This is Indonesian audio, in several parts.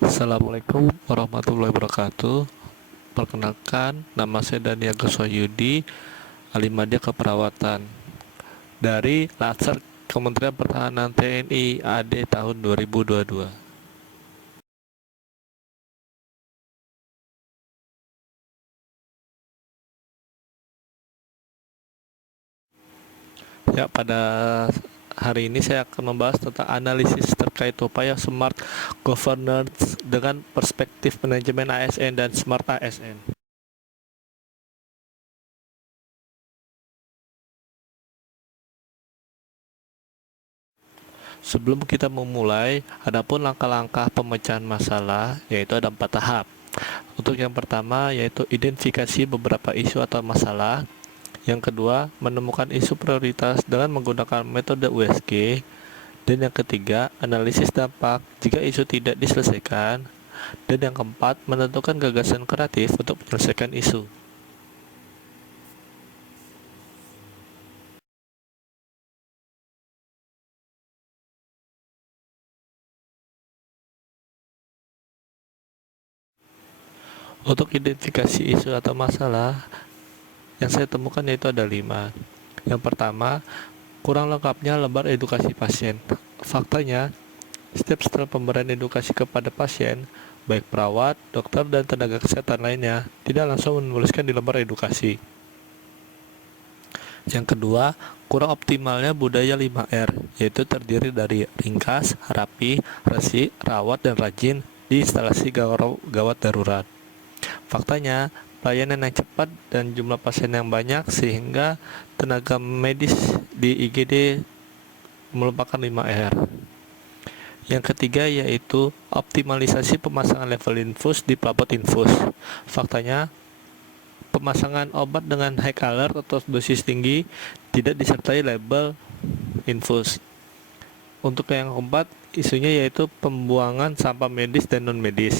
Assalamualaikum warahmatullahi wabarakatuh. Perkenalkan, nama saya Daniel Guswayudi, ahli media keperawatan dari Latsar Kementerian Pertahanan TNI AD tahun 2022. Ya, pada hari ini saya akan membahas tentang analisis terkait upaya smart governance dengan perspektif manajemen ASN dan smart ASN. Sebelum kita memulai, adapun langkah-langkah pemecahan masalah, yaitu ada 4 tahap. Untuk yang pertama, yaitu identifikasi beberapa isu atau masalah. Yang kedua, menemukan isu prioritas dengan menggunakan metode USG. Dan yang ketiga, analisis dampak jika isu tidak diselesaikan. Dan yang keempat, menentukan gagasan kreatif untuk menyelesaikan isu. Untuk identifikasi isu atau masalah, yang saya temukan yaitu ada 5. Yang pertama, kurang lengkapnya lembar edukasi pasien. Faktanya, setiap setelah pemberian edukasi kepada pasien, baik perawat, dokter, dan tenaga kesehatan lainnya, tidak langsung menuliskan di lembar edukasi. Yang kedua, kurang optimalnya budaya 5R, yaitu terdiri dari ringkas, rapi, resik, rawat, dan rajin di instalasi gawat darurat. Faktanya, pelayanan yang cepat dan jumlah pasien yang banyak sehingga tenaga medis di IGD melupakan 5R. Yang ketiga yaitu optimalisasi pemasangan level infus di pelapot infus. Faktanya, pemasangan obat dengan high alert atau dosis tinggi tidak disertai label infus. Untuk yang keempat, isunya yaitu pembuangan sampah medis dan non medis.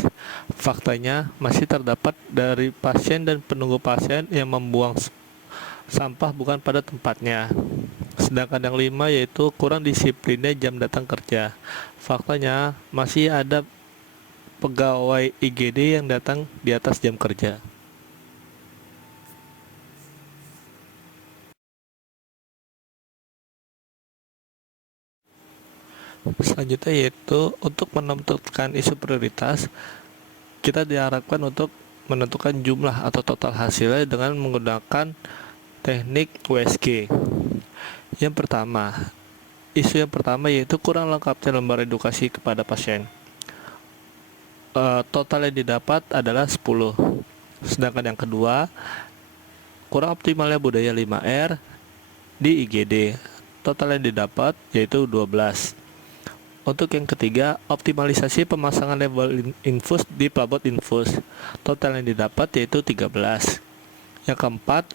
Faktanya, masih terdapat dari pasien dan penunggu pasien yang membuang sampah bukan pada tempatnya. Sedangkan yang 5 yaitu kurang disiplinnya jam datang kerja. Faktanya, masih ada pegawai IGD yang datang di atas jam kerja. Selanjutnya yaitu untuk menentukan isu prioritas, kita diharapkan untuk menentukan jumlah atau total hasilnya dengan menggunakan teknik USG. Yang pertama, isu yang pertama yaitu kurang lengkapnya lembar edukasi kepada pasien. Total yang didapat adalah 10. Sedangkan yang kedua, kurang optimalnya budaya 5R di IGD. Total yang didapat yaitu 12. Untuk yang ketiga, optimalisasi pemasangan label infus di pelapot infus. Total yang didapat yaitu 13. Yang keempat,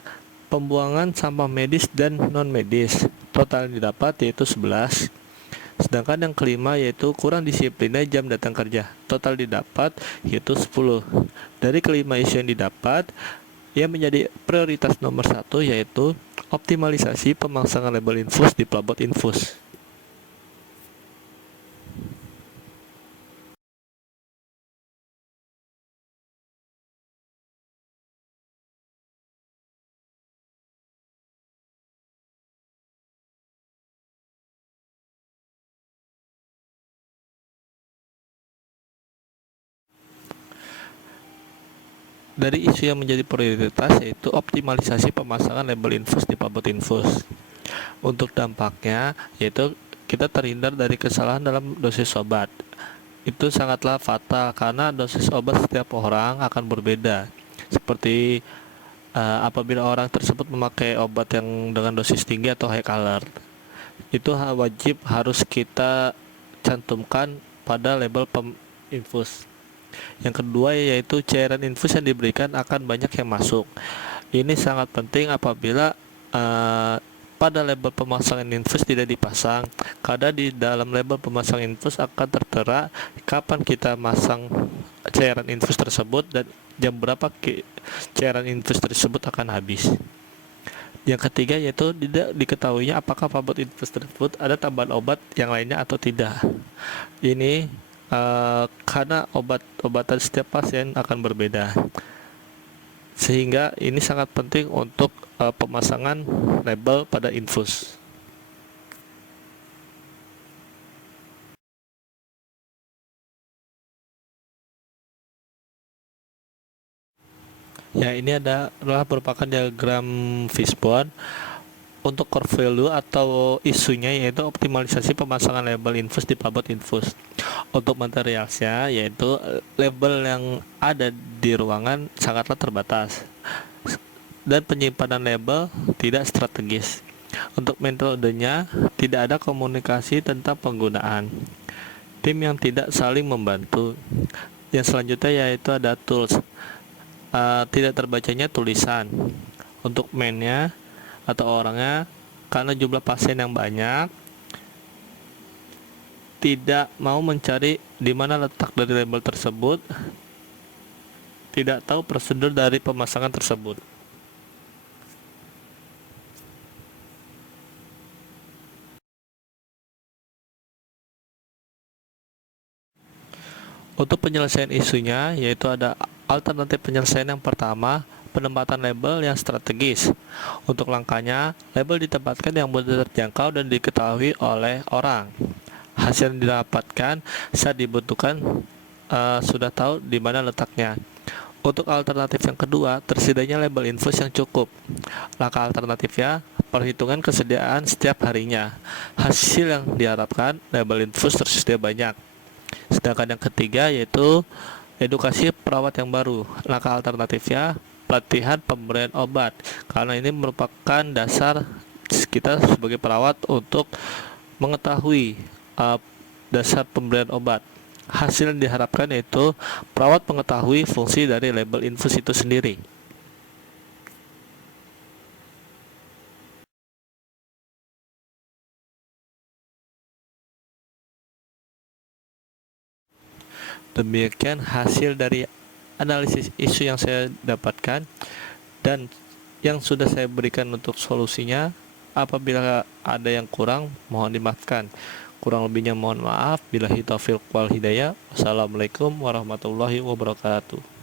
pembuangan sampah medis dan non medis. Total yang didapat yaitu 11. Sedangkan yang kelima yaitu kurang disiplinnya jam datang kerja. Total didapat yaitu 10. Dari kelima isu yang didapat, yang menjadi prioritas nomor 1 yaitu optimalisasi pemasangan label infus di pelapot infus. Dari isu yang menjadi prioritas yaitu optimalisasi pemasangan label infus di pelapot infus. Untuk dampaknya yaitu kita terhindar dari kesalahan dalam dosis obat. Itu sangatlah fatal karena dosis obat setiap orang akan berbeda. Seperti apabila orang tersebut memakai obat yang dengan dosis tinggi atau high alert, itu wajib harus kita cantumkan pada label infus. Yang kedua yaitu cairan infus yang diberikan akan banyak yang masuk. Ini sangat penting apabila pada label pemasangan infus tidak dipasang, karena di dalam label pemasangan infus akan tertera kapan kita masang cairan infus tersebut dan jam berapa cairan infus tersebut akan habis. Yang ketiga yaitu tidak diketahuinya apakah pelapot infus tersebut ada tambahan obat yang lainnya atau tidak. Ini karena obat-obatan setiap pasien akan berbeda, sehingga ini sangat penting untuk pemasangan label pada infus. Ya, ini adalah merupakan diagram fishbone untuk core value atau isunya, yaitu optimalisasi pemasangan label infus di pabot infus. Untuk materialnya, yaitu label yang ada di ruangan sangatlah terbatas dan penyimpanan label tidak strategis. Untuk metodenya, tidak ada komunikasi tentang penggunaan, tim yang tidak saling membantu. Yang selanjutnya yaitu ada tools. Tidak terbacanya tulisan. Untuk man-nya atau orangnya, karena jumlah pasien yang banyak, tidak mau mencari di mana letak dari label tersebut, tidak tahu prosedur dari pemasangan tersebut. Untuk penyelesaian isunya, yaitu ada alternatif penyelesaian yang pertama, penempatan label yang strategis. Untuk langkahnya, label ditempatkan yang mudah terjangkau dan diketahui oleh orang. Hasil yang didapatkan saat dibutuhkan sudah tahu di mana letaknya. Untuk alternatif yang kedua, tersedianya label infus yang cukup. Langkah alternatifnya, perhitungan kesediaan setiap harinya. Hasil yang diharapkan, label infus tersedia banyak. Sedangkan yang ketiga yaitu edukasi perawat yang baru. Langkah alternatifnya, pelatihan pemberian obat, karena ini merupakan dasar kita sebagai perawat untuk mengetahui dasar pemberian obat. Hasil yang diharapkan yaitu perawat mengetahui fungsi dari label infus itu sendiri. Demikian hasil dari analisis isu yang saya dapatkan dan yang sudah saya berikan untuk solusinya. Apabila ada yang kurang, mohon dimaafkan. Kurang lebihnya mohon maaf. Billahi taufiq wal hidayah. Wassalamualaikum warahmatullahi wabarakatuh.